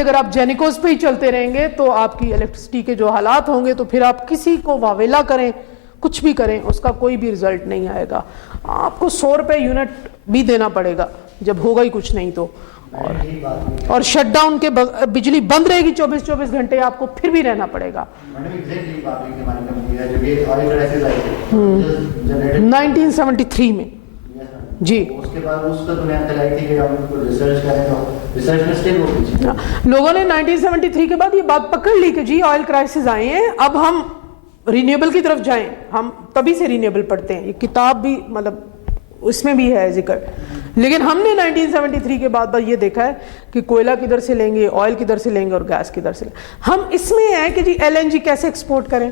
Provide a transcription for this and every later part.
خالی اگر آپ جینیکوز پہ ہی چلتے رہیں گے تو آپ کی الیکٹرسٹی کے جو حالات ہوں گے تو پھر آپ کسی کو واویلا کریں کچھ بھی کریں اس کا کوئی بھی رزلٹ نہیں آئے گا. آپ کو 100 روپے یونٹ بھی دینا پڑے گا جب ہوگا ہی کچھ نہیں تو. اور شٹ ڈاؤن کے بجلی بند رہے گی 24 گھنٹے آپ کو پھر بھی رہنا پڑے گا. 1973 میں جی لوگوں نے 1973 کے بعد یہ بات پکڑ لی کہ جی آئل کرائسس آئے ہیں اب ہم رینیویبل کی طرف جائیں. ہم تبھی سے رینیویبل پڑھتے ہیں, یہ کتاب بھی مطلب اس میں بھی ہے ذکر. لیکن ہم نے 1973 کے بعد یہ دیکھا ہے کہ کوئلہ کدھر سے لیں گے, آئل کدھر سے لیں گے اور گیس کدھر سے لیں گے. ہم اس میں ہیں کہ جی LNG کیسے ایکسپورٹ کریں,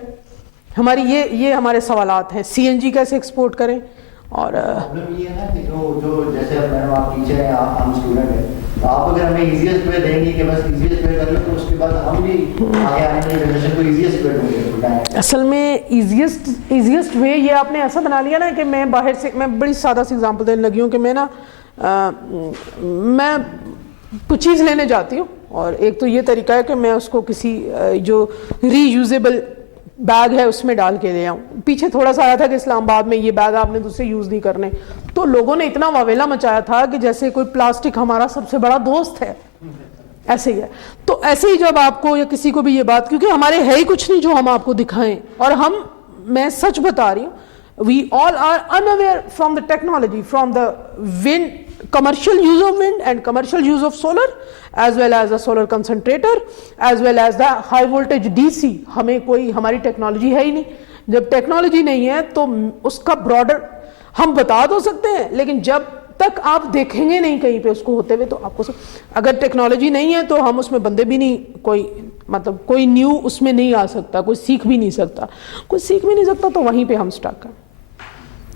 ہماری یہ ہمارے سوالات ہیں. CNG کیسے ایکسپورٹ کریں. اور پرابلم یہ ہے کہ جو جیسے میڈم آپ ٹیچر ہیں, ہم اسٹوڈنٹ ہیں, تو آپ اگر ہمیں ایزیسٹ وے دیں گے کہ بس ایزیسٹ وے کر لیں تو اس کے بعد ہم بھی آگے آنے والی جنریشن کو ایزیسٹ وے ڈھونڈیں گے. اصل میں ایزیسٹ وے یہ آپ نے ایسا بنا لیا نا کہ میں باہر سے, میں بڑی سادہ سی ایگزامپل دینے لگی ہوں کہ میں کچھ چیز لینے جاتی ہوں اور ایک تو یہ طریقہ ہے کہ میں اس کو کسی جو ری یوزیبل بیگ ہے اس میں ڈال کے لے آؤں. پیچھے تھوڑا سا آیا تھا کہ اسلام آباد میں یہ بیگ آپ نے دوسرے یوز نہیں کرنے, تو لوگوں نے اتنا واویلا مچایا تھا کہ جیسے کوئی پلاسٹک ہمارا سب سے بڑا دوست ہے. ایسے ہی ہے. تو ایسے ہی جب آپ کو یا کسی کو بھی یہ بات, کیونکہ ہمارے ہے ہی کچھ نہیں جو ہم آپ کو دکھائیں, اور میں سچ بتا رہی ہوں, we all are unaware from the technology, from the wind, commercial use of wind and commercial use of solar, as well as the solar concentrator, as well as the high voltage DC. ہمیں کوئی ہماری technology ہے ہی نہیں. جب technology نہیں ہے تو اس کا براڈر ہم بتا تو سکتے ہیں, لیکن جب تک آپ دیکھیں گے نہیں کہیں پہ اس کو ہوتے ہوئے تو آپ کو اگر ٹیکنالوجی نہیں ہے تو ہم اس میں بندے بھی نہیں, کوئی نیو اس میں نہیں آ سکتا, کوئی سیکھ بھی نہیں سکتا, تو وہیں پہ ہم سٹک ہیں.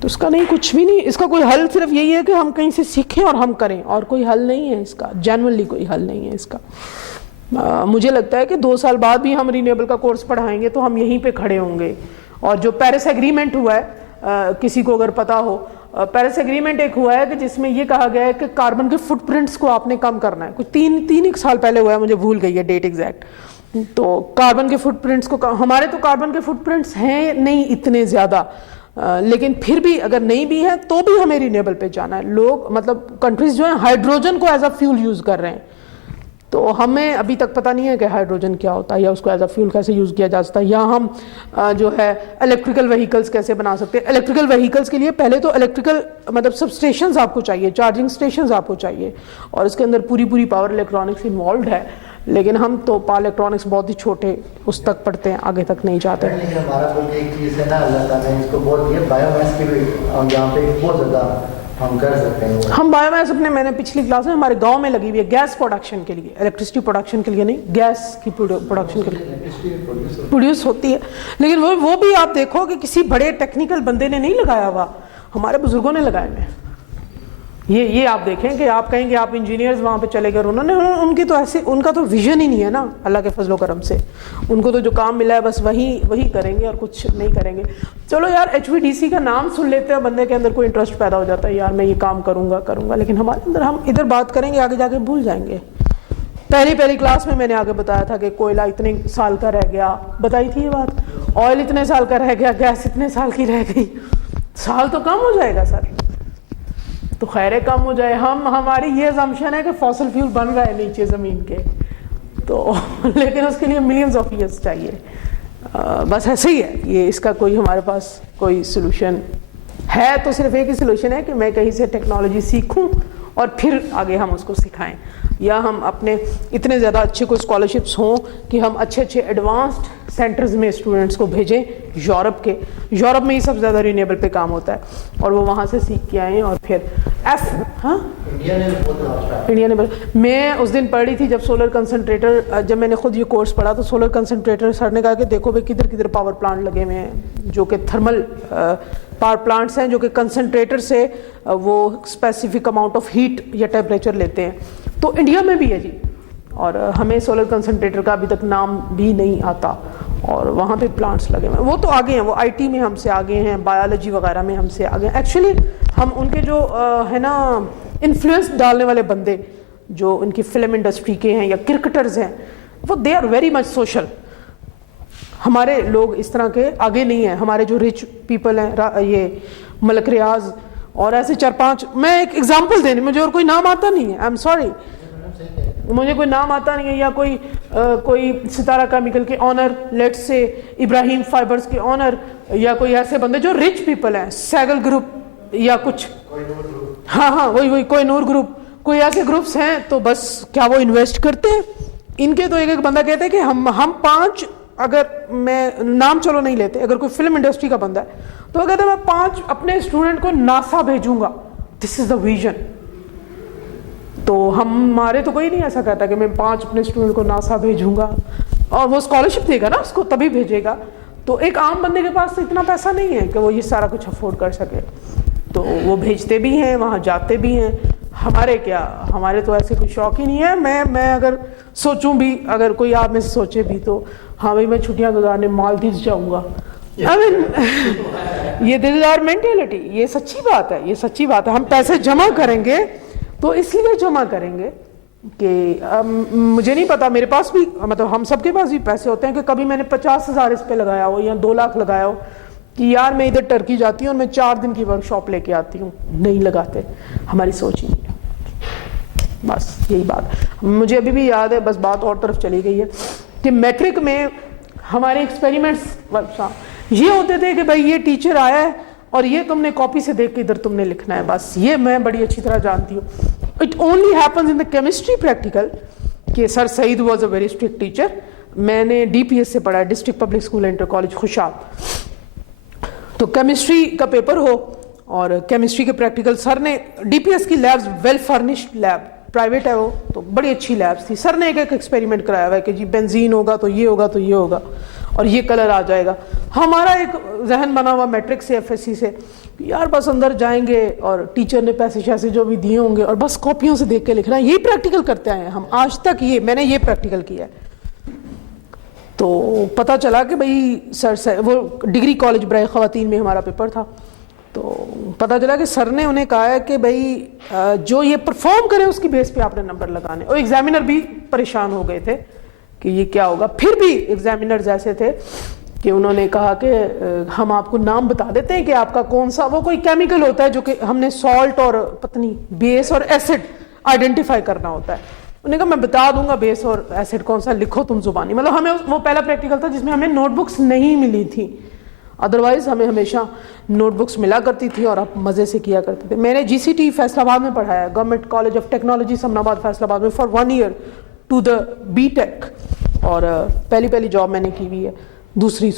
تو اس کا نہیں, کچھ بھی نہیں, اس کا کوئی حل صرف یہی ہے کہ ہم کہیں سے سیکھیں اور ہم کریں, اور کوئی حل نہیں ہے اس کا, جینوئنلی کوئی حل نہیں ہے اس کا. مجھے لگتا ہے کہ 2 سال بعد بھی ہم رینیویبل کا کورس پڑھائیں گے تو ہم یہیں پہ کھڑے ہوں گے. اور جو پیرس ایگریمنٹ ہوا ہے, کسی کو اگر پتا ہو, پیرس ایگریمنٹ ایک ہوا ہے کہ جس میں یہ کہا گیا ہے کہ کاربن کے فٹ پرنٹس کو آپ نے کم کرنا ہے. کچھ 3 سال پہلے ہوا ہے, مجھے بھول گئی ہے ڈیٹ ایگزیکٹ. تو کاربن کے فٹ پرنٹس کو, ہمارے تو کاربن کے فٹ پرنٹس ہیں نہیں اتنے زیادہ, لیکن پھر بھی اگر نہیں بھی ہے تو بھی ہمیں رینیویبل پہ جانا ہے. لوگ مطلب کنٹریز جو ہیں ہائیڈروجن کو ایز اے فیول یوز کر رہے ہیں, تو ہمیں ابھی تک پتہ نہیں ہے کہ ہائیڈروجن کیا ہوتا ہے یا اس کو ایز اے فیول کیسے یوز کیا جا سکتا ہے, یا ہم جو ہے الیکٹریکل وہیکلس کیسے بنا سکتے ہیں. الیکٹریکل وہیکلس کے لیے پہلے تو الیکٹریکل مطلب سب اسٹیشنز آپ کو چاہیے, چارجنگ اسٹیشنز آپ کو چاہیے, اور اس کے اندر پوری پاور الیکٹرانکس انوالوڈ ہے. لیکن ہم تو پاور الیکٹرانکس بہت ہی چھوٹے اس تک پڑھتے ہیں, آگے تک نہیں جاتے. لیکن ہمارا کوئی ایک چیز ہے نا, اللہ تعالیٰ نے اس کو بہت دیا, بایو میس کی بھی ہم یہاں پہ بہت زیادہ ہم کر سکتے ہیں. ہم بایو میس میں نے پچھلی کلاس میں ہمارے گاؤں میں لگی ہوئی ہے, گیس پروڈکشن کے لیے, الیکٹرسٹی پروڈکشن کے لیے نہیں, گیس کی پروڈکشن کے لیے پروڈیوس ہوتی ہے. لیکن وہ بھی آپ دیکھو کہ کسی بڑے ٹیکنیکل بندے نے نہیں لگایا ہوا, ہمارے بزرگوں نے لگائے ہوئے. یہ آپ دیکھیں کہ آپ کہیں کہ آپ انجینئرز وہاں پہ چلے گئے, ان کی تو ایسے, ان کا تو ویژن ہی نہیں ہے نا اللہ کے فضل و کرم سے. ان کو تو جو کام ملا ہے بس وہی کریں گے اور کچھ نہیں کریں گے. چلو یار HVDC کا نام سن لیتے ہیں, بندے کے اندر کوئی انٹرسٹ پیدا ہو جاتا ہے, یار میں یہ کام کروں گا, لیکن ہمارے اندر ہم ادھر بات کریں گے, آگے جا کے بھول جائیں گے. پہلی کلاس میں نے آگے بتایا تھا کہ کوئلہ اتنے سال کا رہ گیا, بتائی تھی یہ بات, آئل اتنے سال کا رہ گیا, گیس اتنے سال کی رہ گئی. سال تو کم ہو جائے گا سر, تو خیر کم ہو جائے. ہماری یہ assumption ہے کہ فاسل فیول بن رہا ہے نیچے زمین کے, تو لیکن اس کے لیے ملینز آف ایئرس چاہیے. بس ایسے ہی ہے یہ, اس کا کوئی ہمارے پاس کوئی سلوشن ہے تو صرف ایک ہی سلوشن ہے کہ میں کہیں سے ٹیکنالوجی سیکھوں اور پھر آگے ہم اس کو سکھائیں, یا ہم اپنے اتنے زیادہ اچھے کوئی اسکالرشپس ہوں کہ ہم اچھے انڈ سینٹرز میں اسٹوڈنٹس کو بھیجیں. یورپ میں ہی سب سے زیادہ رینیویبل پہ کام ہوتا ہے, اور وہ وہاں سے سیکھ کے آئیں. اور پھر انڈیا نے میں اس دن پڑھ رہی تھی جب سولر کنسنٹریٹر, جب میں نے خود یہ کورس پڑھا تو سولر کنسنٹریٹر سر نے کہا کہ دیکھو بھائی کدھر پاور پلانٹ لگے ہوئے ہیں جو کہ تھرمل پاور پلانٹس ہیں, جو کہ کنسنٹریٹر سے وہ اسپیسیفک اماؤنٹ آف ہیٹ یا ٹیمپریچر لیتے ہیں. تو انڈیا میں بھی ہے جی, اور ہمیں سولر کنسنٹریٹر کا ابھی تک نام بھی نہیں آتا, اور وہاں پہ پلانٹس لگے ہوئے ہیں. وہ تو آگے ہیں, وہ IT میں ہم سے آگے ہیں, بایولوجی وغیرہ میں ہم سے آگے ہیں. ایکچولی ہم ان کے جو ہے نا انفلوئنس ڈالنے والے بندے جو ان کی فلم انڈسٹری کے ہیں یا کرکٹرز ہیں, وہ they are very much social. ہمارے لوگ اس طرح کے آگے نہیں ہیں. ہمارے جو رچ پیپل ہیں, یہ ملک ریاض اور ایسے 4-5, میں ایک ایگزامپل دینی, مجھے اور کوئی نام آتا نہیں ہے, آئی ایم سوری, مجھے کوئی نام آتا نہیں ہے, یا کوئی ستارہ کیمیکل کے آنر, لیٹ سے ابراہیم فائبرز کے آنر, یا کوئی ایسے بندے جو رچ پیپل ہیں, سیگل گروپ یا کچھ, ہاں وہی کوئی نور گروپ, کوئی ایسے گروپس ہیں, تو بس کیا وہ انویسٹ کرتے ہیں. ان کے تو ایک بندہ کہتا ہے کہ ہم 5, اگر میں نام چلو نہیں لیتے, اگر کوئی فلم انڈسٹری کا بندہ ہے تو وہ کہتا ہے میں 5 اپنے اسٹوڈنٹ کو ناسا بھیجوں گا, دس از دا ویژن. تو ہمارے تو کوئی نہیں ایسا کہتا کہ میں 5 اپنے اسٹوڈنٹ کو ناسا بھیجوں گا, اور وہ اسکالرشپ دے گا نا اس کو, تبھی بھیجے گا. تو ایک عام بندے کے پاس تو اتنا پیسہ نہیں ہے کہ وہ یہ سارا کچھ افورڈ کر سکے, تو وہ بھیجتے بھی ہیں, وہاں جاتے بھی ہیں. ہمارے تو ایسے کوئی شوق ہی نہیں ہے. میں اگر سوچوں بھی, اگر کوئی آپ میں سے سوچے بھی, تو ہاں بھائی میں چھٹیاں گزارنے مالدیوز جاؤں گا. یہ دس از آور مینٹیلٹی, یہ سچی بات ہے, یہ سچی بات ہے. ہم پیسے جمع کریں گے تو اس لیے جمع کریں گے کہ مجھے نہیں پتا, میرے پاس بھی, مطلب ہم سب کے پاس بھی پیسے ہوتے ہیں کہ کبھی میں نے 50,000 اس پہ لگایا ہو یا 2 لاکھ لگایا ہو کہ یار میں ادھر ٹرکی جاتی ہوں اور میں 4 دن کی ورک شاپ لے کے آتی ہوں. نہیں لگاتے, ہماری سوچ ہی نہیں ہے. بس یہی بات مجھے ابھی بھی یاد ہے, بس بات اور طرف چلی گئی ہے کہ میٹرک میں ہمارے ایکسپیریمنٹس یہ ہوتے تھے کہ بھائی یہ ٹیچر آیا ہے اور یہ تم نے کاپی سے دیکھ کے ادھر تم نے لکھنا ہے. بس یہ میں بڑی اچھی طرح جانتی ہوں. It only happens in the chemistry practical کہ sir Saeed was a very strict teacher. میں نے DPS سے پڑھا ہے, district public school inter college Khushab. تو کیمسٹری کا پیپر ہو اور کیمسٹری کے پریکٹیکل, سر نے DPS کی labs well furnished lab, private ہے وہ, تو بڑی اچھی لیبس تھی. سر نے ایک ایکسپیریمنٹ کرایا ہوا ہے کہ جی بنزین ہوگا تو یہ ہوگا, تو یہ ہوگا, اور یہ کلر آ جائے گا. ہمارا ایک ذہن بنا ہوا میٹرک سے, FSC سے, یار بس اندر جائیں گے اور ٹیچر نے پیسے شیسے جو بھی دیے ہوں گے اور بس کاپیوں سے دیکھ کے لکھنا. یہی پریکٹیکل کرتے آئے ہیں ہم آج تک, میں نے یہ پریکٹیکل کیا ہے. تو پتہ چلا کہ بھائی سر وہ ڈگری کالج برائے خواتین میں ہمارا پیپر تھا, تو پتہ چلا کہ سر نے انہیں کہا ہے کہ بھائی جو یہ پرفارم کرے اس کی بیس پہ آپ نے نمبر لگانے. اور ایگزامینر بھی پریشان ہو گئے تھے کہ یہ کیا ہوگا. پھر بھی ایگزامینرز ایسے تھے کہ انہوں نے کہا کہ ہم آپ کو نام بتا دیتے ہیں کہ آپ کا کون سا, وہ کوئی کیمیکل ہوتا ہے جو کہ ہم نے سالٹ اور پتنی بیس اور ایسڈ آئیڈینٹیفائی کرنا ہوتا ہے. انہوں نے کہا میں بتا دوں گا بیس اور ایسڈ کون سا, لکھو تم زبانی. مطلب ہمیں وہ پہلا پریکٹیکل تھا جس میں ہمیں نوٹ بکس نہیں ملی تھی, ادروائز ہمیں ہمیشہ نوٹ بکس ملا کرتی تھی اور آپ مزے سے کیا کرتے تھے. میں نے GCT فیصل آباد میں پڑھایا, گورنمنٹ کالج آف ٹیکنالوجی سمن آباد فیصل آباد میں, for 1 year to the BTech. اور پہلی جاب میں نے کی ہوئی ہے, دوسری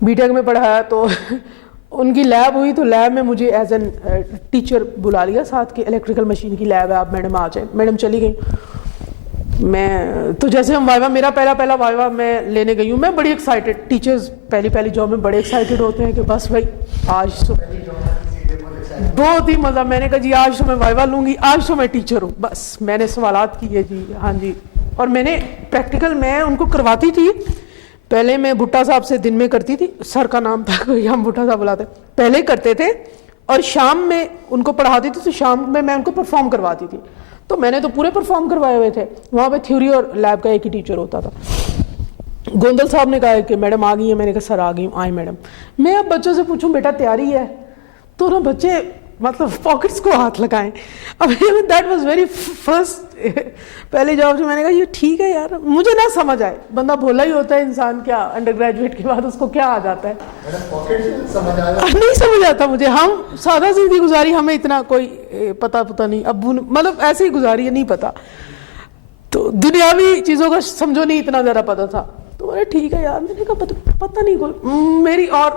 BTech میں پڑھایا. تو ان کی لیب ہوئی, تو لیب میں مجھے ایز این ٹیچر بلا لیا ساتھ کہ الیکٹریکل مشین کی لیب ہے, آپ میڈم آ جائیں. میڈم چلی گئی. میں تو جیسے ہم وائوا, میرا پہلا وائوا میں لینے گئی ہوں, میں بڑی ایکسائٹیڈ. ٹیچرز پہلی جاب میں بڑے ایکسائٹیڈ ہوتے ہیں کہ بس بھائی آج تو بہت ہی مزہ. میں نے کہا جی آج تو میں وائوا لوں گی, آج تو میں ٹیچر ہوں. بس میں نے سوالات کیے جی, ہاں جی. اور میں نے پریکٹیکل میں ان کو کرواتی تھی. پہلے میں بھٹا صاحب سے دن میں کرتی تھی, سر کا نام تھا, کوئی ہم بھٹا صاحب بلاتے, پہلے کرتے تھے, اور شام میں ان کو پڑھاتی تھی. تو شام میں ان کو پرفارم کرواتی تھی. تو میں نے تو پورے پرفارم کروائے ہوئے تھے. وہاں پہ تھیوری اور لیب کا ایک ہی ٹیچر ہوتا تھا. گوندل صاحب نے کہا کہ میڈم آ گئی ہیں. میں نے کہا سر آ گئی ہوں. آئیں میڈم. میں اب بچوں سے پوچھوں بیٹا تیاری ہے, تو نا بچے مطلب پاکٹس کو ہاتھ لگائیں. اب دیٹ واز ویری فرسٹ, پہلی جاب سے میں نے کہا یہ ٹھیک ہے یار, مجھے نہ سمجھ آئے. بندہ بھولا ہی ہوتا ہے انسان, کیا انڈر گریجویٹ کے بعد اس کو کیا آ جاتا ہے, نہیں سمجھ آتا مجھے. ہم سادہ زندگی گزاری, ہمیں اتنا کوئی پتہ نہیں, ابو مطلب ایسے ہی گزاری ہے, نہیں پتا. تو دنیاوی چیزوں کا سمجھو نہیں اتنا زیادہ پتا تھا. تو ٹھیک ہے یار. میں نے کہا پتہ نہیں کوئی, میری اور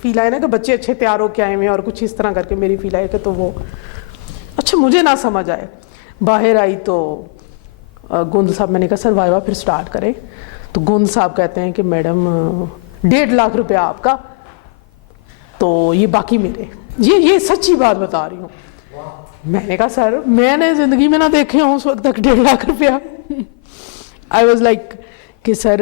فیل آئے نا کہ بچے اچھے تیار ہو کے آئے ہوئے اور کچھ اس طرح کر کے میری فیل آئی کہ تو وہ اچھا مجھے نہ سمجھ آئے. باہر آئی تو گوند صاحب, میں نے کہا سر وائوا پھر سٹارٹ کریں. تو گوند صاحب کہتے ہیں کہ میڈم 1.5 لاکھ روپیہ آپ کا, تو یہ باقی میرے. یہ سچی بات بتا رہی ہوں. میں نے کہا سر میں نے زندگی میں نہ دیکھے ہوں اس وقت تک 1.5 لاکھ روپیہ. آئی واز لائک کہ سر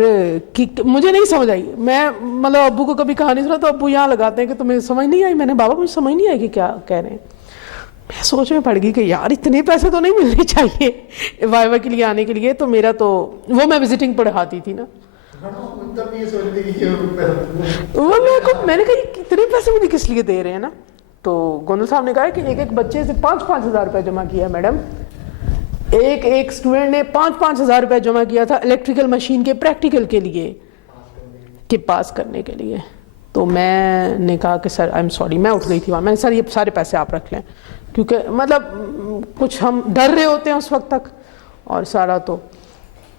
مجھے نہیں سمجھ آئی. میں مطلب ابو کو کبھی کہانی سنا تو ابو یہاں لگاتے ہیں کہ تمہیں سمجھ نہیں آئی. میں نے بابا مجھے سمجھ نہیں آئی کہ کیا کہہ رہے ہیں. میں سوچ میں پڑ گئی کہ یار اتنے پیسے تو نہیں ملنے چاہیے وائوا کے لیے آنے کے لیے. تو میرا تو وہ میں وزٹنگ پڑھاتی تھی نا, میں نے کہا اتنے پیسے مجھے کس لیے دے رہے ہیں نا. تو گوندل صاحب نے کہا کہ ایک بچے سے 5,000 روپے جمع کیا میڈم, ایک اسٹوڈنٹ نے 5,000 روپے جمع کیا تھا الیکٹریکل مشین کے پریکٹیکل کے لیے, کہ پاس کرنے کے لیے. تو میں نے کہا کہ سر آئی ایم سوری, میں اٹھ گئی تھی وہاں, میں نے سر یہ سارے پیسے آپ رکھ لیں, کیونکہ مطلب کچھ ہم ڈر رہے ہوتے ہیں اس وقت تک, اور سارا تو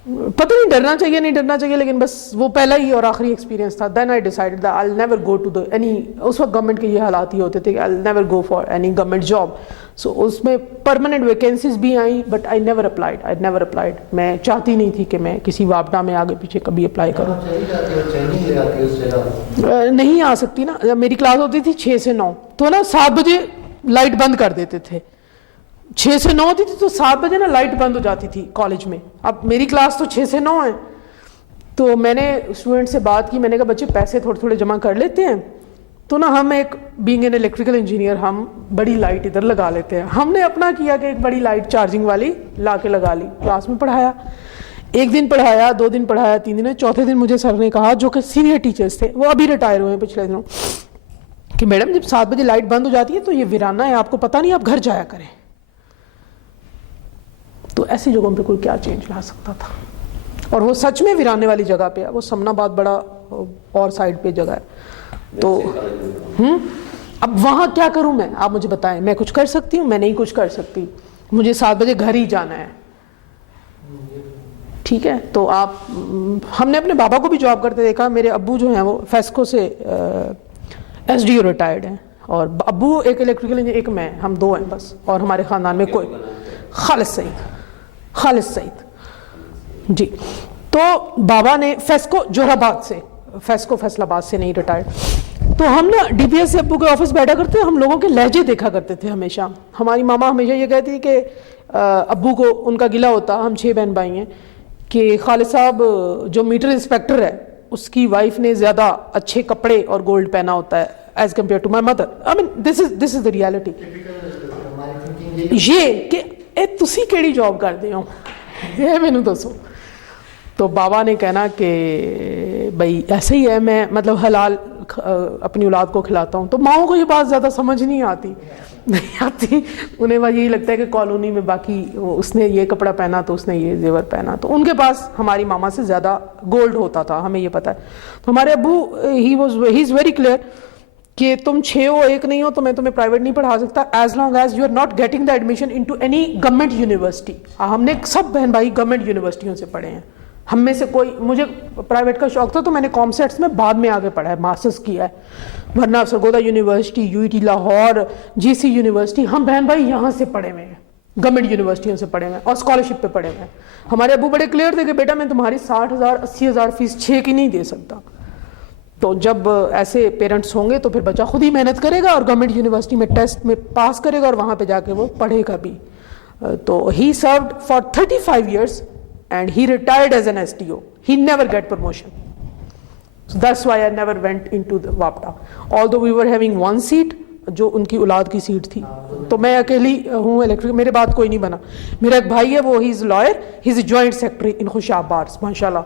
پتہ نہیں ڈرنا چاہیے نہیں ڈرنا چاہیے, لیکن بس وہ پہلا ہی اور آخری ایکسپیرینس تھا. Then I decided that I will never go to any, اس وقت گورنمنٹ کے یہ حالات ہی ہوتے تھے کہ I will never go for any government job. So اس میں پرماننٹ ویکینسیز بھی آئیں, بٹ آئی نیور اپلائیڈ. میں چاہتی نہیں تھی کہ میں کسی وابڈا میں آگے پیچھے کبھی اپلائی کروں. نہیں آ سکتی نا, میری کلاس ہوتی تھی 6 سے 9, تو نا 7 بجے لائٹ بند کر دیتے تھے. 6 سے 9 ہوتی تھی تو 7 بجے نا لائٹ بند ہو جاتی تھی کالج میں. اب میری کلاس تو 6 سے 9 ہے. تو میں نے اسٹوڈنٹ سے بات کی, میں نے کہا بچے پیسے تھوڑے تھوڑے جمع کر لیتے ہیں, تو نا ہم ایک بینگ این الیکٹریکل انجینئر ہم بڑی لائٹ ادھر لگا لیتے ہیں. ہم نے اپنا کیا کہ ایک بڑی لائٹ چارجنگ والی لا کے لگا لی, کلاس میں پڑھایا. 1 دن پڑھایا, 2 دن پڑھایا, 3 دن, چوتھے دن مجھے سر نے کہا, جو کہ سینئر ٹیچرس تھے, وہ ابھی ریٹائر ہوئے ہیں پچھلے دنوں, کہ میڈم جب 7 بجے لائٹ بند ہو جاتی ہے تو یہ ویرانہ ہے, آپ کو پتہ نہیں, آپ گھر جایا کریں. تو ایسی جگہوں پہ کوئی کیا چینج لا سکتا تھا, اور وہ سچ میں ویرانے والی جگہ پہ ہے, وہ سمنا باد بڑا اور سائڈ پہ جگہ ہے. تو اب وہاں کیا کروں میں, آپ مجھے بتائیں, میں کچھ کر سکتی ہوں؟ میں نہیں کچھ کر سکتی, مجھے 7 بجے گھر ہی جانا ہے. ٹھیک ہے, تو آپ, ہم نے اپنے بابا کو بھی جاب کرتے دیکھا. میرے ابو جو ہیں وہ فیسکو سے SDO ریٹائرڈ ہیں, اور ابو ایک الیکٹریکل انجینئر, ایک میں, ہم 2 ہیں بس, اور ہمارے خاندان میں کوئی. خالص سعید جی. تو بابا نے فیسکو جوہر آباد سے, فیسکو فیصل آباد سے نہیں ریٹائرڈ. تو ہم نا ڈی پی ایس سے ابو کے آفس بیٹھا کرتے, ہم لوگوں کے لہجے دیکھا کرتے تھے ہمیشہ. ہماری ماما ہمیشہ یہ کہتی تھی کہ ابو کو ان کا گلہ ہوتا, ہم 6 بہن بھائی ہیں, کہ خالد صاحب جو میٹر انسپیکٹر ہے اس کی وائف نے زیادہ اچھے کپڑے اور گولڈ پہنا ہوتا ہے as compare to my mother. I mean this is the reality. یہ کہ اے تسی کیڑی جاب کرتے ہو, یہ مینوں دسو. تو بابا نے کہنا کہ بھائی ایسے ہی ہے, میں مطلب حلال اپنی اولاد کو کھلاتا ہوں. تو ماؤں کو یہ بات زیادہ سمجھ نہیں آتی, انہیں بس یہی لگتا ہے کہ کالونی میں باقی اس نے یہ کپڑا پہنا تو اس نے یہ زیور پہنا, تو ان کے پاس ہماری ماما سے زیادہ گولڈ ہوتا تھا, ہمیں یہ پتا ہے. تو ہمارے ابو ہی از ویری کلیئر کہ تم 6 ہو 1 نہیں ہو تو میں تمہیں پرائیویٹ نہیں پڑھا سکتا, as long as you are not getting the admission into any government university. ہم نے سب بہن بھائی گورنمنٹ یونیورسٹیوں سے پڑھے ہیں, ہم میں سے کوئی, مجھے پرائیویٹ کا شوق تھا تو میں نے کام سیٹس میں بعد میں آگے پڑھا ہے, ماسٹرز کیا ہے, ورنہ Sargodha university, UET Lahore, GC university, ہم بہن بھائی یہاں سے پڑھے ہوئے ہیں, گورنمنٹ یونیورسٹیوں سے پڑھے ہوئے ہیں, اور اسکالرشپ پہ پڑھے ہوئے ہیں. ہمارے ابو بڑے کلیئر تھے کہ بیٹا میں تمہاری 60,000 80,000 فیس 6 کی نہیں دے سکتا. تو جب ایسے پیرنٹس ہوں گے تو پھر بچہ خود ہی محنت کرے گا اور گورنمنٹ یونیورسٹی میں ٹیسٹ میں پاس کرے گا اور وہاں پہ جا کے وہ پڑھے گا بھی. تو ہی served for 35 years and he retired as an SDO. He never got promotion. So that's why I never went into the WAPDA. Although we were having 1 seat, جو ان کی اولاد کی سیٹ تھی, تو میں اکیلی ہوں الیکٹرک, میرے بعد کوئی نہیں بنا. میرا ایک بھائی ہے, وہ he is lawyer, he is joint secretary in Khushab bars ماشاء اللہ.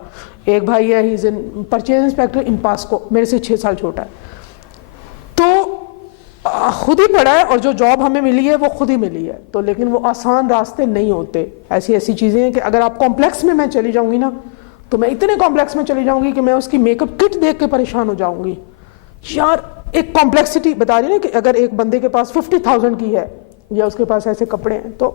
ایک بھائی ہے, he is in purchase inspector in Passco, میرے سے 6 سال چھوٹا ہے. تو خود ہی پڑھا ہے, اور جو جاب ہمیں ملی ہے وہ خود ہی ملی ہے. تو لیکن وہ آسان راستے نہیں ہوتے, ایسی چیزیں ہیں کہ اگر آپ کمپلیکس میں چلی جاؤں گی نا, تو میں اتنے کمپلیکس میں چلی جاؤں گی کہ میں اس کی میک اپ کٹ دیکھ کے پریشان ہو جاؤں گی. یار ایک کمپلیکسٹی بتا رہی نا کہ اگر ایک بندے کے پاس 50,000 کی ہے, یا اس کے پاس ایسے کپڑے ہیں, تو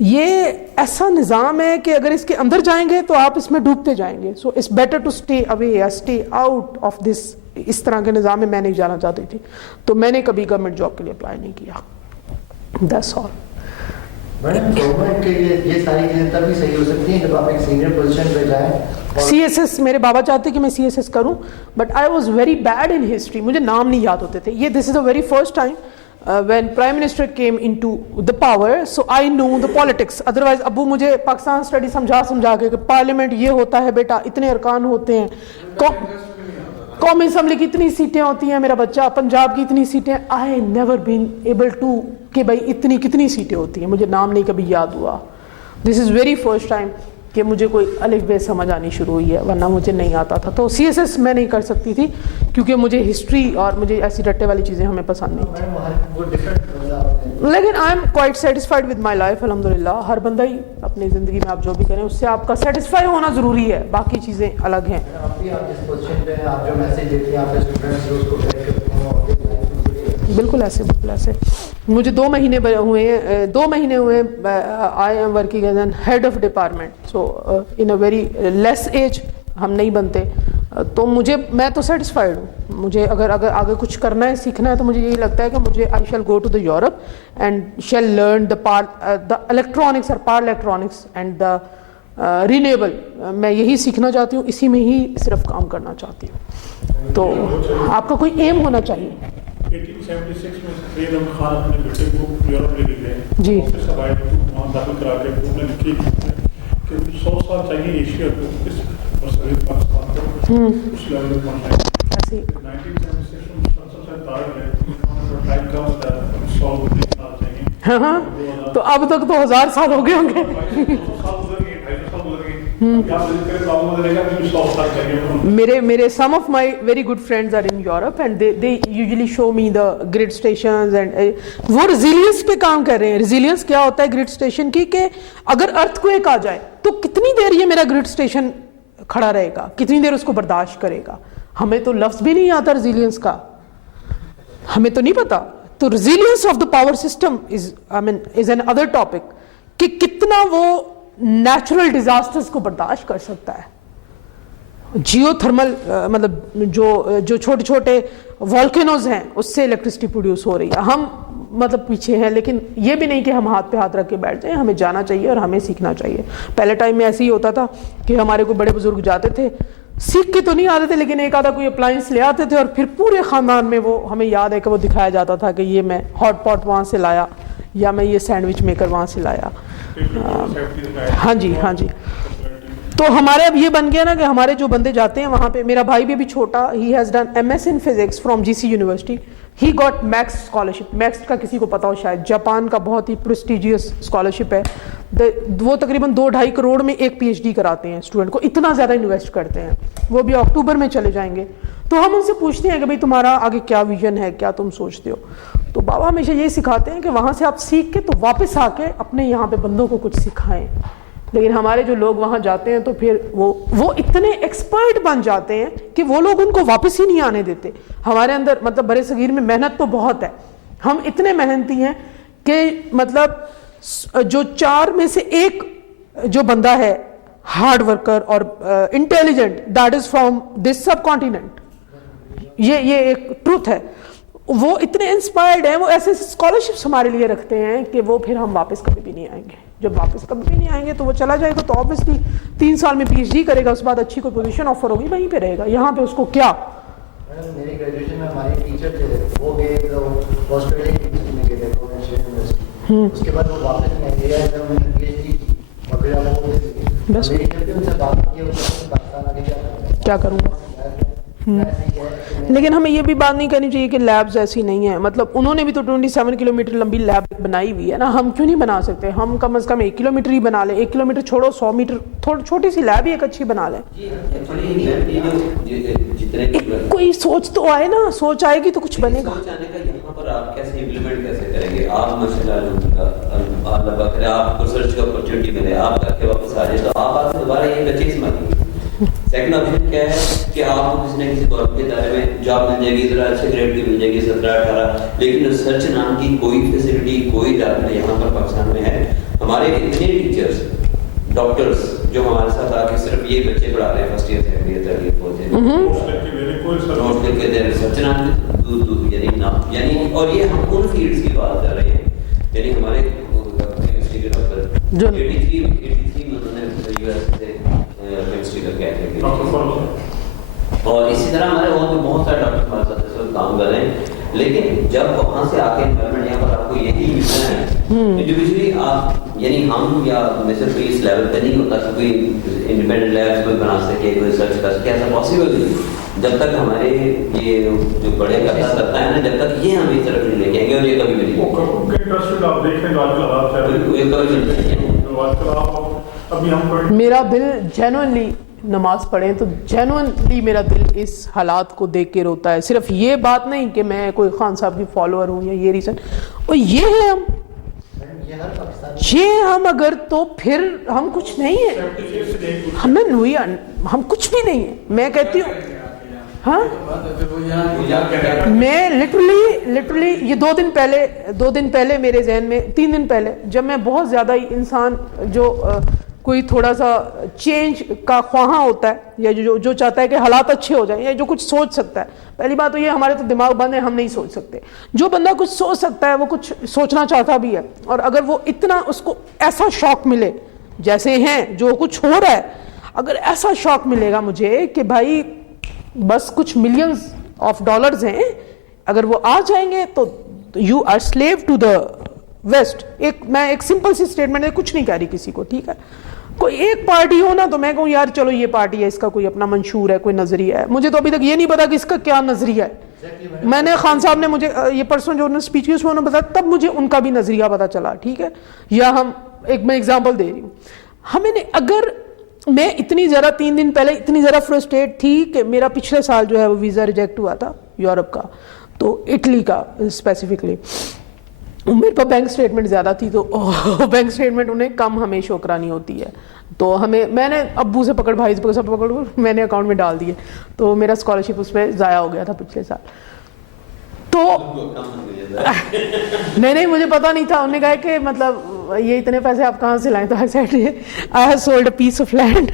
یہ ایسا نظام ہے کہ اگر اس کے اندر جائیں گے تو آپ اس میں ڈوبتے جائیں گے. So it's better to stay away یا اسٹے آؤٹ آف دس. اس طرح کے نظام میں نہیں جانا چاہتی تھی, تو میں نے کبھی گورنمنٹ جاب کے لیے اپلائی نہیں کیا. That's all. میڈم گورنمنٹ کے لیے یہ ساری چیزیں تبھی صحیح ہو سکتی ہیں جب آپ ایک سینئر پوزیشن پہ جائیں. CSS میرے بابا چاہتے کہ میں CSS کروں, but I was very bad in history, مجھے نام نہیں یاد ہوتے تھے. یہ this is the very first time when Prime Minister came into the power, so I knew the politics. Otherwise ابو مجھے پاکستان اسٹڈی سمجھا کے کہ پارلیمنٹ یہ ہوتا ہے بیٹا, اتنے ارکان ہوتے ہیں, قومی اسمبلی کی اتنی سیٹیں ہوتی ہیں میرا بچہ, پنجاب کی اتنی سیٹیں. I never been able to کہ بھائی اتنی کتنی سیٹیں ہوتی ہیں, مجھے نام نہیں کبھی یاد ہوا. دس از ویری فرسٹ ٹائم کہ مجھے کوئی الف بے سمجھ آنی شروع ہوئی ہے, ورنہ مجھے نہیں آتا تھا. تو سی ایس ایس میں نہیں کر سکتی تھی کیونکہ مجھے ہسٹری اور مجھے ایسی رٹے والی چیزیں ہمیں پسند نہیں تھیں. لیکن I am quite satisfied with my life الحمد للہ. ہر بندہ ہی اپنی زندگی میں آپ جو بھی کریں اس سے آپ کا سیٹسفائی ہونا ضروری ہے, باقی چیزیں الگ ہیں. بالکل ایسے بالکل ایسے. مجھے 2 مہینے ہوئے I am working as an head of department. So in a very less age ہم نہیں بنتے, تو میں تو سیٹسفائڈ ہوں. مجھے اگر آگے کچھ کرنا ہے, سیکھنا ہے, تو مجھے یہی لگتا ہے کہ مجھے I shall go to the Europe and shall learn the electronics اور power electronics and the renewable. میں یہی سیکھنا چاہتی ہوں, اسی میں ہی صرف کام کرنا چاہتی ہوں. تو آپ کا کوئی ایم ہونا چاہیے. 1876 میں سید احمد خان اپنے بیٹے کو یورپ لے گئے جی, وہاں داخل کرا کے انہوں نے لکھی کہ 100 سال چاہیے ایشیا کو اس مسئلے پاکستان کو اس لیول میں پہنچائیں. 1976 میں سب سے تارک ہے ٹائم کا ہوتا ہے 100 سال چاہیے. ہاں, تو اب تک تو 1000 سال ہو گئے ہوں گے. میرے some of my very good friends are in Europe and they usually show me the grid stations and وہ resilience پہ کام کر رہے ہیں. resilience کیا ہوتا ہے grid station کی, کہ اگر earthquake آ جائے تو کتنی دیر یہ میرا grid station کھڑا رہے گا, کتنی دیر اس کو برداشت کرے گا. ہمیں تو لفظ بھی نہیں آتا resilience کا, ہمیں تو نہیں پتا. تو resilience of the power system is an other topic, کہ کتنا وہ نیچرل ڈیزاسٹرز کو برداشت کر سکتا ہے. جیو تھرمل مطلب جو چھوٹے چھوٹے والکینوز ہیں اس سے الیکٹرسٹی پروڈیوس ہو رہی ہے. ہم مطلب پیچھے ہیں, لیکن یہ بھی نہیں کہ ہم ہاتھ پہ ہاتھ رکھ کے بیٹھ جائیں. ہمیں جانا چاہیے اور ہمیں سیکھنا چاہیے. پہلے ٹائم میں ایسے ہی ہوتا تھا کہ ہمارے کوئی بڑے بزرگ جاتے تھے, سیکھ کے تو نہیں آتے تھے, لیکن ایک آدھا کوئی اپلائنس لے آتے تھے اور پھر پورے خاندان میں وہ ہمیں یاد ہے کہ وہ دکھایا جاتا تھا کہ یہ میں ہاٹ پاٹ وہاں سے لایا, یا میں یہ سینڈوچ میکر وہاں سے لایا. ہاں جی ہاں جی. تو ہمارے اب یہ بن گیا نا کہ ہمارے جو بندے جاتے ہیں وہاں پہ, میرا بھائی بھی ابھی چھوٹا, he has done MS in physics from GC university. He got Max scholarship. Max کا کسی کو پتا ہو شاید, جاپان کا بہت ہی پریسٹیجیس اسکالرشپ ہے. وہ تقریباً 2-2.5 کروڑ میں ایک PhD کراتے ہیں اسٹوڈنٹ کو, اتنا زیادہ انویسٹ کرتے ہیں. وہ بھی اکتوبر میں چلے جائیں گے. تو ہم ان سے پوچھتے ہیں کہ بھائی تمہارا آگے کیا ویژن ہے, کیا تم سوچتے ہو. تو بابا ہمیشہ یہی سکھاتے ہیں کہ وہاں سے آپ سیکھ کے تو واپس آ کے اپنے یہاں پہ بندوں کو کچھ سکھائیں. لیکن ہمارے جو لوگ وہاں جاتے ہیں تو پھر وہ اتنے ایکسپرٹ بن جاتے ہیں کہ وہ لوگ ان کو واپس ہی نہیں آنے دیتے. ہمارے اندر مطلب برے صغیر میں محنت تو بہت ہے, ہم اتنے محنتی ہیں کہ مطلب جو 4 میں سے 1 جو بندہ ہے ہارڈ ورکر اور intelligent, that is from this sub continent. یہ ایک ٹروتھ ہے. وہ اتنے انسپائرڈ ہیں, وہ ایسے اسکالرشپس ہمارے لیے رکھتے ہیں کہ وہ پھر ہم واپس کبھی بھی نہیں آئیں گے. جب واپس کبھی بھی نہیں آئیں گے تو وہ چلا جائے گا, تو آبویسلی 3 سال میں PhD کرے گا, اس کے بعد اچھی کوئی پوزیشن آفر ہوگی, وہیں پہ رہے گا. یہاں پہ اس کو کیا. میری گریجویشن میں ہمارے ٹیچر تھے, وہ گئے تو آسٹریلیا کی میں گئے تھے, اس کے بعد وہ واپس نہیں آئے. انہوں نے PhD کی اور پھر ان سے بات کی, پاکستان آگے کیا کروں گا. لیکن ہمیں یہ بھی بات نہیں کرنی چاہیے کہ لیبز ایسی نہیں ہیں. مطلب انہوں نے بھی تو 27 کلومیٹر لمبی لیب بنائی ہوئی ہے نا, ہم کیوں نہیں بنا سکتے. ہم کم از کم 1 کلومیٹر ہی بنا لیں. 1 کلومیٹر چھوڑو, 100 میٹر چھوٹی سی لیب ہی ایک اچھی بنا لیں. کوئی سوچ تو آئے نا, سوچ آئے گی تو کچھ بنے گا. یہاں پر آپ کیسے امپلیمنٹ کیسے کریں گے. آپ ماشاءاللہ اللہ کرے آپ کو ریسرچ کا اپرچونٹی ملے, آپ کر کے واپس آ جائے تو آپ دوبارہ یہ بچے اس مانگیں. سیکنڈ آپشن کیا ہے کہ آپ کو کسی نہ کسی گورنمنٹ کے ادارے میں جاب مل جائے گی, ذرا اچھے گریڈ کی مل جائے گی 17-18, لیکن ریسرچ نام کی کوئی فیسلٹی کوئی ڈاکٹر یہاں پر پاکستان میں ہے. ہمارے اتنے ٹیچرز ڈاکٹرز جو ہمارے ساتھ آ کے صرف یہ بچے پڑھا رہے ہیں, 1st year 2nd year 3rd year 4th year, note لکھ کے دے ریسرچ نام یعنی. اور یہ ہم ان فیلڈس کی بات کر رہے ہیں, یعنی ہمارے کیمسٹری کے ڈاکٹر 83 میں انہوں نے US سے کیمسٹری کا کیا ہے. اور اسی طرح ہمارے اور بہت سارے ڈاکٹر ہمارے ساتھ اس وقت کام کر رہے ہیں. لیکن جب وہاں سے آ کے انوائرمنٹ یہاں پر آپ کو یہی ملنا ہے, انڈیویجولی آپ یعنی ہم یا مثل کوئی اس لیول پہ نہیں ہوتا کہ کوئی انڈیپینڈنٹ لیبس کوئی بنا سکے کوئی ریسرچ کر سکے, ایسا پاسبل نہیں جب تک ہمارے یہ جو بڑے کرتا کرتا ہے نا, جب تک یہ ہم اس طرف نہیں لے کے آئیں گے, اور یہ کبھی بھی نہیں آپ دیکھ لیں ابھی ہم میرا دل جینوئنلی نماز پڑھیں تو جینوئنلی میرا دل اس حالات کو دیکھ کے روتا ہے. صرف یہ بات نہیں کہ میں کوئی خان صاحب کی فالوور ہوں یا یہ ریزن, اور یہ ہے ہم اگر تو پھر ہم کچھ نہیں ہیں, ہم کچھ بھی نہیں ہیں. میں کہتی ہوں ہاں, میں لٹرلی یہ 2 دن پہلے میرے ذہن میں 3 دن پہلے جب میں بہت زیادہ انسان جو کوئی تھوڑا سا چینج کا خواہاں ہوتا ہے یا جو چاہتا ہے کہ حالات اچھے ہو جائیں یا جو کچھ سوچ سکتا ہے, پہلی بات تو یہ ہمارے تو دماغ بند ہے, ہم نہیں سوچ سکتے. جو بندہ کچھ سوچ سکتا ہے وہ کچھ سوچنا چاہتا بھی ہے, اور اگر وہ اتنا اس کو ایسا شوق ملے جیسے ہیں جو کچھ ہو رہا ہے, اگر ایسا شوق ملے گا مجھے کہ بھائی بس کچھ ملینز آف ڈالرز ہیں, اگر وہ آ جائیں گے تو you are slave to the West. میں ایک سمپل سی اسٹیٹمنٹ ہے, کچھ نہیں کہہ رہی کسی کو, ٹھیک ہے, کوئی ایک پارٹی ہو نا تو میں کہوں یار چلو یہ پارٹی ہے, اس کا کوئی اپنا منشور ہے, کوئی نظریہ ہے. مجھے تو ابھی تک یہ نہیں پتا کہ اس کا کیا نظریہ ہے. میں نے خان صاحب نے مجھے یہ پرسن جو انہوں نے اسپیچ کی اس میں انہوں نے بتایا, تب مجھے ان کا بھی نظریہ پتا چلا, ٹھیک ہے. یا میں ایگزامپل دے رہی ہوں, ہمیں نے اگر میں اتنی ذرا 3 دن پہلے اتنی ذرا فرسٹریٹ تھی کہ میرا پچھلے سال جو ہے وہ ویزا ریجیکٹ ہوا تھا یورپ کا, تو اٹلی کا اسپیسیفکلی. میرے پاس بینک اسٹیٹمنٹ زیادہ تھی, تو بینک اسٹیٹمنٹ انہیں کم ہمیں شو کرانی ہوتی ہے, تو میں نے ابو سے بھائی سے پکڑ میں نے اکاؤنٹ میں ڈال دیے, تو میرا اسکالرشپ اس پہ ضائع ہو گیا تھا پچھلے سال. تو نہیں مجھے پتا نہیں تھا. انہوں نے کہا کہ مطلب یہ اتنے پیسے آپ کہاں سے لائیں, تو I have sold a piece of land.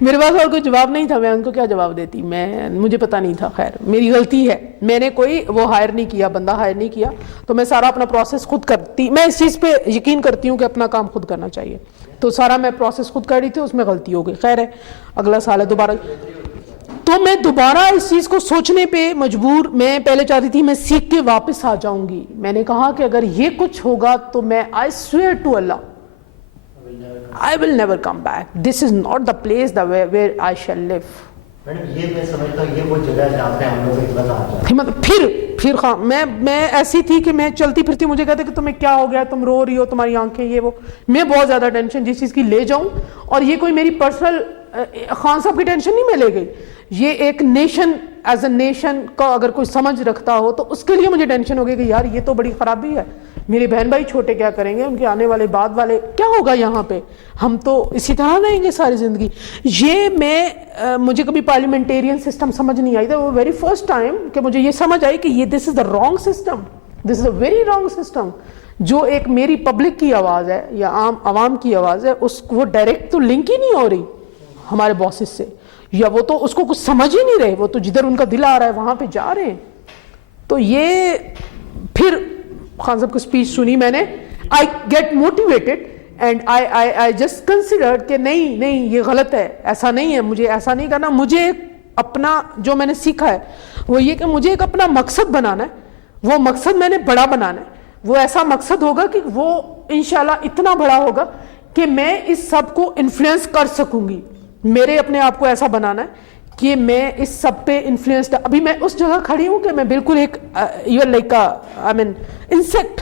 میرے پاس اور کوئی جواب نہیں تھا, میں ان کو کیا جواب دیتی, مجھے پتا نہیں تھا. خیر میری غلطی ہے, میں نے کوئی وہ ہائر نہیں کیا, بندہ ہائر نہیں کیا, تو میں سارا اپنا پروسیس خود کرتی. میں اس چیز پہ یقین کرتی ہوں کہ اپنا کام خود کرنا چاہیے, تو سارا میں پروسیس خود کر رہی تھی, اس میں غلطی ہو گئی. خیر ہے, اگلا سال ہے دوبارہ. تو میں دوبارہ اس چیز کو سوچنے پہ مجبور. میں پہلے چاہتی تھی میں سیکھ کے واپس آ جاؤں گی. میں نے کہا کہ اگر یہ کچھ ہوگا تو میں I swear to Allah I will never come back. This is not the place where I shall live. یہ میں سمجھتا ہوں یہ وہ جگہ ہے جہاں پہ ہم لوگ ہمت آ جائیں. پھر میں ایسی تھی کہ میں چلتی پھرتی, مجھے کہتے کہ تمہیں کیا ہو گیا, تم رو رہی ہو, تمہاری آنکھیں یہ وہ. میں بہت زیادہ ٹینشن جس چیز کی لے جاؤں, اور یہ کوئی میری پرسنل خان صاحب کی ٹینشن نہیں میں لے گئی, یہ ایک نیشن ایز اے نیشن کا اگر کوئی سمجھ رکھتا ہو تو اس کے لیے مجھے ٹینشن ہو گئی کہ یار یہ تو بڑی خرابی ہے. میرے بہن بھائی چھوٹے کیا کریں گے, ان کے آنے والے بعد والے کیا ہوگا یہاں پہ, ہم تو اسی طرح رہیں گے ساری زندگی. مجھے کبھی پارلیمنٹیرین سسٹم سمجھ نہیں آئی تھا. وہ ویری فرسٹ ٹائم کہ مجھے یہ سمجھ آئی کہ یہ this is the wrong system, this is a very wrong system. جو ایک میری پبلک کی آواز ہے یا عام عوام کی آواز ہے, وہ ڈائریکٹ تو لنک ہی نہیں ہو رہی ہمارے باسز سے, یا وہ تو اس کو کچھ سمجھ ہی نہیں رہے, وہ تو جدھر ان کا دل آ رہا ہے وہاں پہ جا رہے ہیں. تو یہ پھر خان صاحب کی اسپیچ سنی میں نے, I get motivated and I just considered کہ نہیں یہ غلط ہے, ایسا نہیں ہے, مجھے ایسا نہیں کرنا. مجھے اپنا جو میں نے سیکھا ہے وہ یہ کہ مجھے ایک اپنا مقصد بنانا ہے, وہ مقصد میں نے بڑا بنانا ہے. وہ ایسا مقصد ہوگا کہ وہ انشاءاللہ اتنا بڑا ہوگا کہ میں اس سب کو انفلوئنس کر سکوں گی. میرے اپنے آپ کو ایسا بنانا ہے کہ میں اس سب پہ انفلوئنسڈ. ابھی میں اس جگہ کھڑی ہوں کہ میں بالکل ایک you are like I mean insect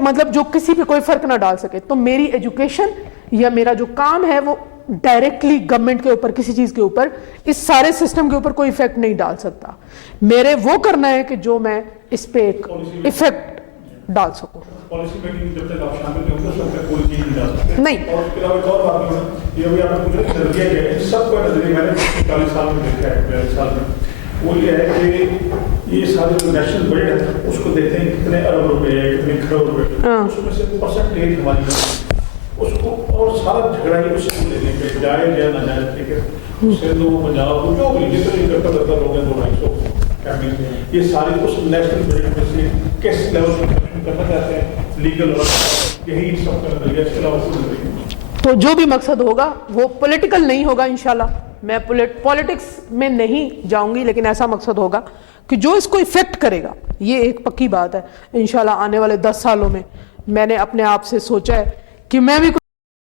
مطلب جو کسی پہ کوئی فرق نہ ڈال سکے. تو میری ایجوکیشن یا میرا جو کام ہے وہ ڈائریکٹلی گورنمنٹ کے اوپر, کسی چیز کے اوپر, اس سارے سسٹم کے اوپر کوئی افیکٹ نہیں ڈال سکتا. میرے وہ کرنا ہے کہ جو میں اس پہ ایک افیکٹ ڈال سکوں. پالیسی میکنگ جب تک آپ شامل نہیں ہوں گے اس وقت کوئی چیز نہیں ڈال سکتے. نہیں. اور اس کے علاوہ ایک اور بات ہے, یہ بھی آپ نے پوچھا نظریہ کیا ہے, سب کا نظریہ میں نے 40 سال میں دیکھا ہے, 42 سال میں, وہ یہ ہے کہ یہ سارے جو نیشنل بجٹ ہے اس کو دیکھتے ہیں کتنے ارب روپے ہے, کتنے کروڑ روپے, اس میں سے پرسنٹیج ہماری اس کو, اور سارا جھگڑا ہی اس کو دینے پہ جائے یا نہ جائے. ٹھیک ہے, سندھ ہو پنجاب ہو جو بھی جتنے کرتا لوگ ہیں 200 یہ سارے اس نیشنل بجٹ میں سے کس لیول پہ کرنا چاہتے ہیں, لیگل اور یہی سب کا نظریہ, اس کے علاوہ کوئی نظریہ. تو جو بھی مقصد ہوگا وہ پولیٹیکل نہیں ہوگا انشاءاللہ. میں پولیٹکس میں نہیں جاؤں گی, لیکن ایسا مقصد ہوگا کہ جو اس کو افیکٹ کرے گا. یہ ایک پکی بات ہے انشاءاللہ. آنے والے 10 سالوں میں میں نے اپنے آپ سے سوچا ہے کہ میں بھی